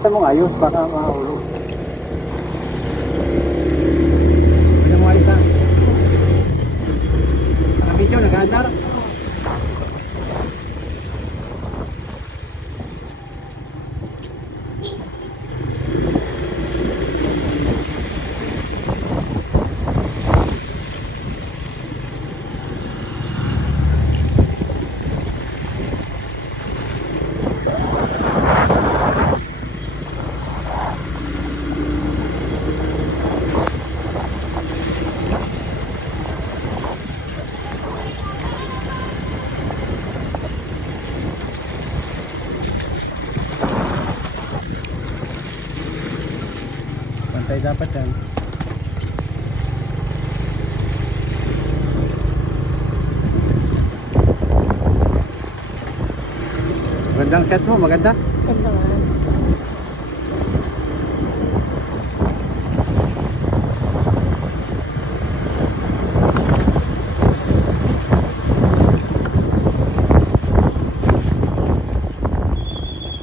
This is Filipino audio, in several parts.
Lapitan mo nga ayos para makahulog. Pwede mo ayos ha. Nakabidyo, nag-aandar. Pantay dapat yan. Magandang shot mo, maganda. Ito nga.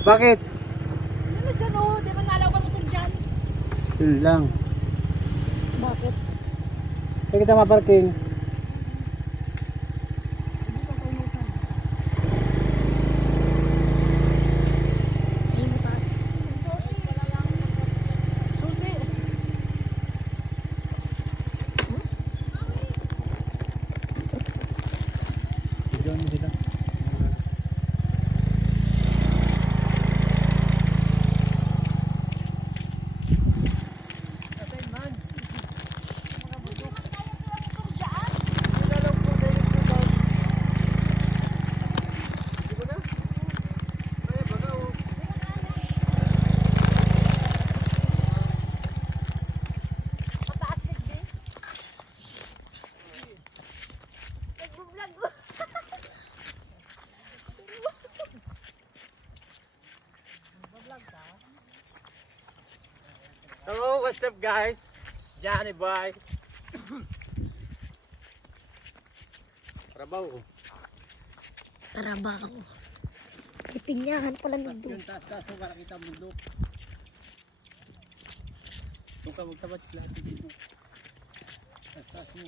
Bakit? Ano dyan o? Di ba nalaw mo dyan? Yun lang. Bakit? Kaya kita maparking. Ay, mataas. Susi. Diyan mo sila. Mataas din. Nag-vlog mo. Hello, what's up guys? Johnny Boy. Trabaho. Trabaho. Ipinyahan pala nito. Yung taas-taas mo para kita bundok. Kung ka magtabat lahat dito. Taas-taas mo.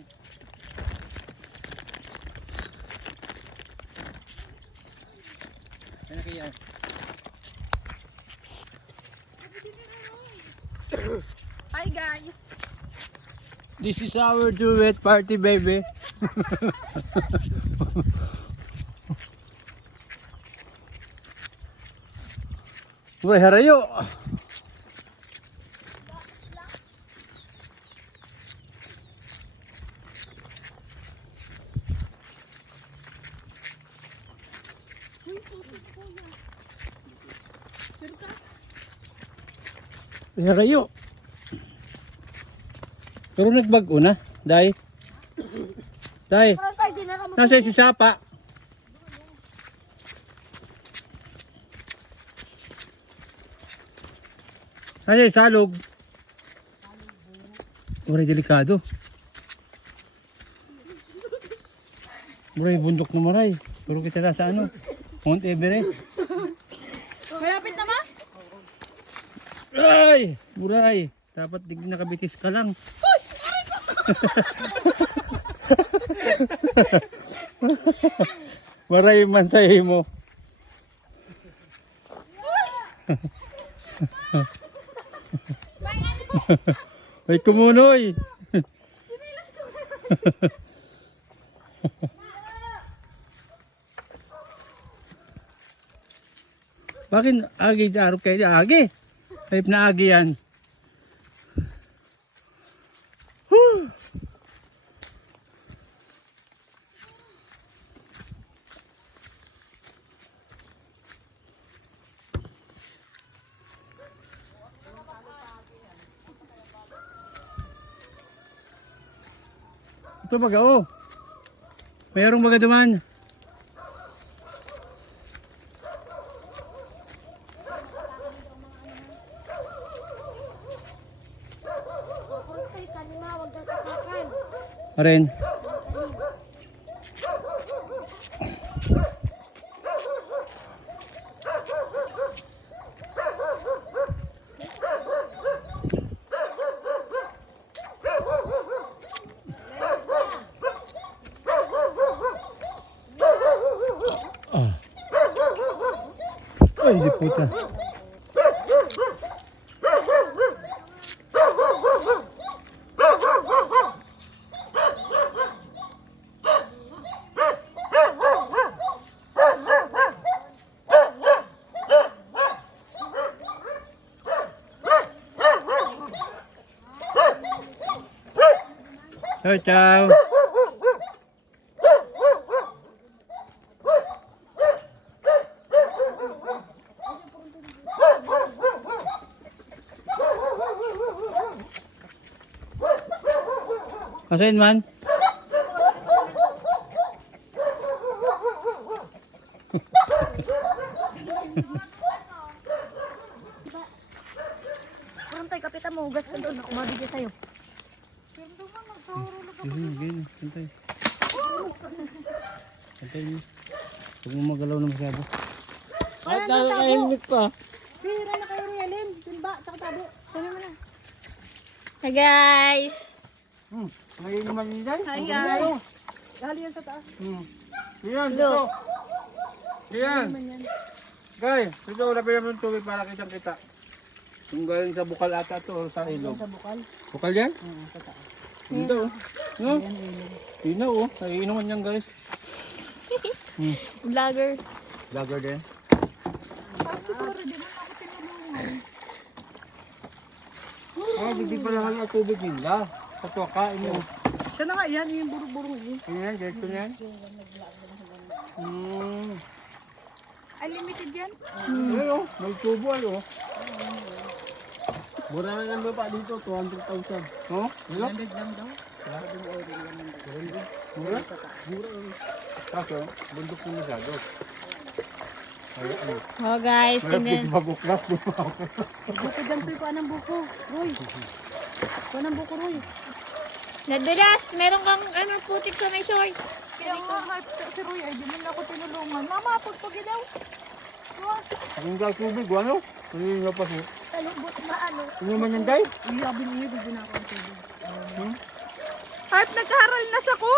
Ano kaya? Hi guys. This is our duet party, baby. Uy, harayo. Uy, harayo. Pero nagbago na, Day. Day, Parang tayo din na kami. nasa si Sapa. Nasa si Salog. Maray delikado. Maray bundok na maray. Pero kita na sa ano? Mount Everest. Malapit naman. Ay! Buray! Dapat di nakabitis ka lang. Maray man sa mo. Ay kumunoy. Bakit agi arok kayo agi? Type na agi yan. Ito baga oh. Mayroong baga duman. Aren. Ay, di puta. Ciao, ciao. Asain man? Parang tayo, kapitan mo, hugas ka doon. Ako mabigyan sa'yo. Gini, santay. Santay mo. Huwag mo magalaw na masyado. At nakakainit pa. Pihira na kayo, Rialin. Timba, tsaka tabo. Kunin mo na. Hi guys! Ngayon naman yun dyan. Hi guys! Dali yan sa taas. Yan, dito. Yan. Guys, dito lapit naman ng tubig para kitang kita. Kung galing sa bukal ata to o sa ilog. Sa bukal? Bukal yan? Oo, sa taas. Dito oh. No? Tino oh. Naiinuman yan guys. Vlogger. Lager din. Ah, hindi pala lang ang tubig nila. Sa kakain mo. Siya na nga yan, yung buro-buro yun. Ano yan? Dito yan? Unlimited yan? Ayun, may tubo ayo. Mura na lang ba pa dito? 200,000. Oh? 200 lang daw. Mura? Mura. Kaso, bundok na masyado. Oh guys, tingnan. Mabuklas. Buko dyan po, kuha ng buko. Roy. Kuha ng buko, Roy. Nadulas, meron kang ano, putik sa may short. Kaya nga, si Roy, ay di man ako tinulungan. Mama, pagpagi daw. Ang gas tubig, ano? Hindi nga pa siya. Talubot na ano. Ano man yan, Day? Iyabi niyo, bigyan ako ng tubig. At nagkaharal na sa ko.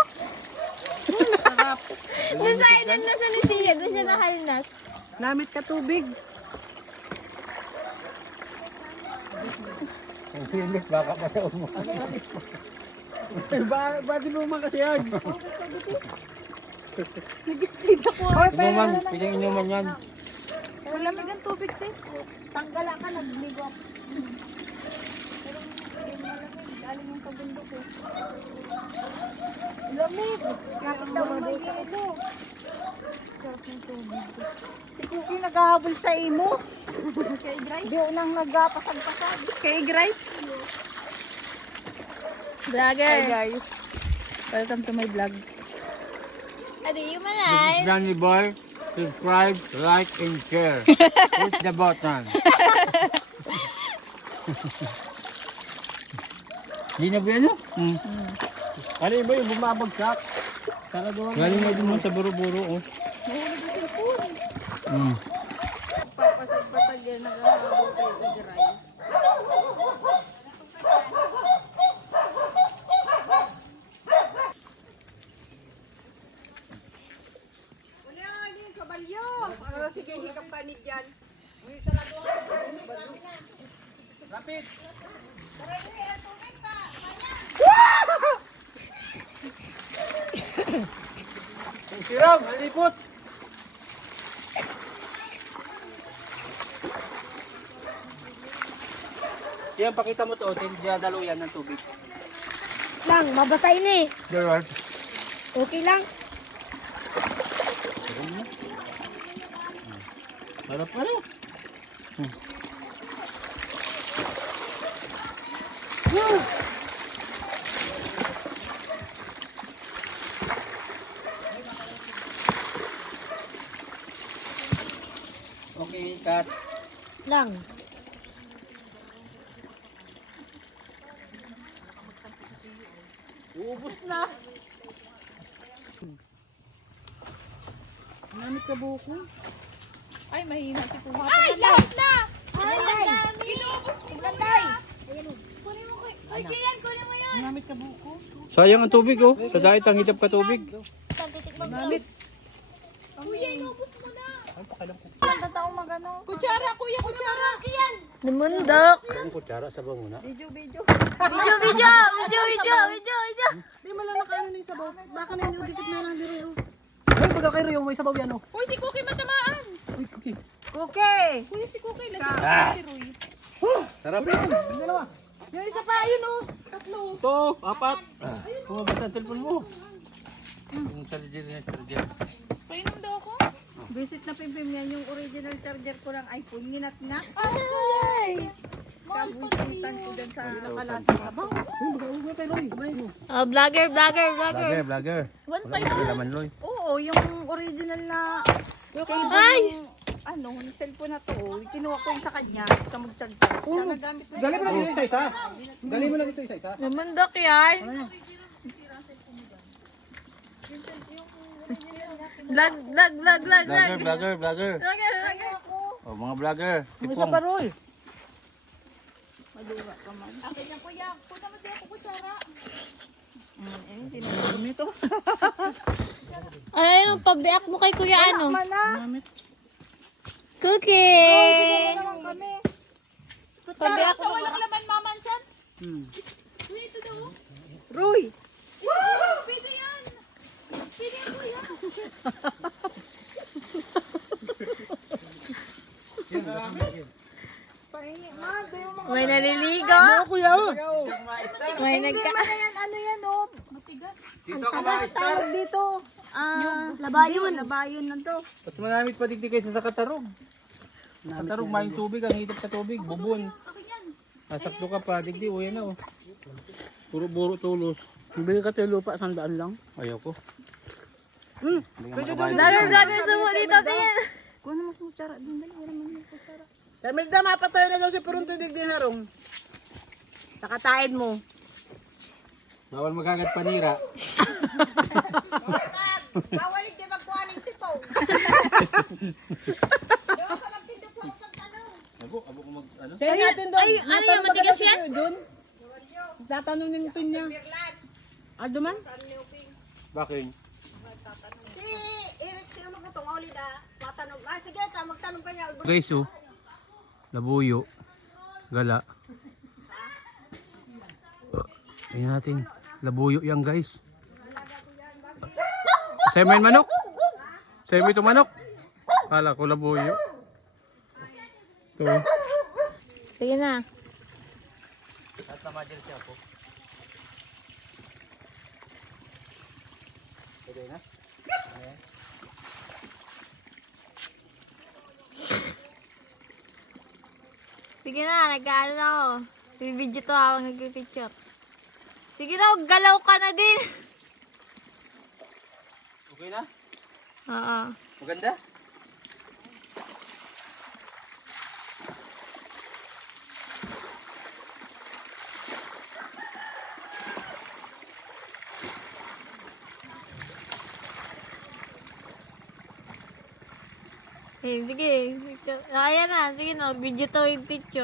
Doon sa idol na sa Lucia, doon siya nakalnas. Namit ka tubig. Ang sinis, baka pa sa umahan. Ba di mo kasi yan? Nag-street ako. Inuman, piling inuman yan. Malamig ang tubig, te. Tanggala ka, nagligo ako. Galing yung kabundok eh. Lamig. Kapit daw may yelo. Si Cookie naghahabol sa imo. Kay Dry? Di nang nagpasag-pasag. Kay Gray? Vlogger. Hi guys. Welcome to my vlog. Adi, yung This malay. is Danny Boy. Subscribe, like, and share. Push the button. Hindi na ba yan? Ano ba yung bumabagsak? Galing na din mo sa buro-buro, oh. Papasag-pasag yan, naghahabol kay Igray. Sige, hikap panit yan. Rapid! Siram, halipot! Yan, pakita mo to, daluyan ng tubig. Lang, mabasay na eh. Gerard. Okay lang. Harap pa rin. Okay, cut. Lang. Uubos na. Namit ka buko. Ay, mahina si Puma. Ay, lahat na! Ay, inubos ko na. Ayan o. Kunin mo ko. Ay, Kian, kunin mo yan. Namit ka buko. Sayang ang tubig, oh. Sa dahit ang hitap ka tubig. Tagtitik mag-namit. Kuya, inubos mo na. Kutsara, kuya, kutsara. Namundok. Ang kutsara sa banguna. Video. Di mo lang nakaano ng sabaw. Baka na yung dikit na lang dito. Ay, pagka kayo yung may sabaw yan, oh. Uy, si Cookie matamaan. Uy, cookie. Cookie! Kuya, si Cookie. Lasing si Roy. Sarap yan. Dalawa. Yung isa pa, yun oh. Tatlo. Ito, apat. Kumabasa ang cellphone mo. Yung charger niya, charger. Painom daw ako. Visit na pimpim yan yung original charger ko ng iPhone. Nginat-ngat. Ay! Kabusitan ko dyan sa... Vlogger. One Laman loy. Oo, yung original na cable yung cellphone na to. Kinuha ko yung sa kanya. Sa mag-charge ko. Siya nagamit na Galing mo lang dito isa-isa. Galing mo lang dito isa-isa. Namundok yan. Vlogger. Oh, mga vlogger. Tipong. Akin yan, kuya. Kuna mo din ako kutsara. Sinagumiso. Ay, ano, pabiak mo kay Kuya ano? Mana. Cookie! naman kami. Kutsara sa walang laman, maman chan. Kuya, ito daw. Roy! Pwede yan. Pwede yan, kuya. May naliligo. May Hindi nagka... man na yan, ano yan oh. Dito ka ba, Tawag dito. Labayon. Labayon na to. Mas manamit pa digdi kaysa sa katarog. Katarog, maing tubig, ang hitap sa tubig, bubon. Nasakto ka pa, digdi, uwi na, oh. Puro-buro tulos. Bili ka tayo lupa, 100 lang. Ayaw ko. Vlogger, sumo dito, tingin. Kuha naman kung kutsara doon. Dali, wala man yung kutsara. Tamil na, mapatay na daw si Puruntudig din harong. Nakataid mo. Bawal magagat panira. Bawalik di magkuha ng tipaw. Abo ko mag, ano? Sa'yo natin doon. Ay, ano yung matigas yan? Doon. Tatanungin pin niya. Duman? Bakit? Si Eric, sino magutong ulit matanong. Sige, magtanong ka niya. Guys, oh. Labuyo. Gala. Tingnan natin. Labuyo yan, guys. Sa'yo mo yung manok? Sa'yo mo itong manok? Kala ko labuyo. Ito. Sige na. Sige na, nag-ano na ako. Bibidyo to ako, nag-picture. Sige na, galaw ka na din. Okay na? Oo. Maganda? Sige. Ayan na, sige na, video to yung picture.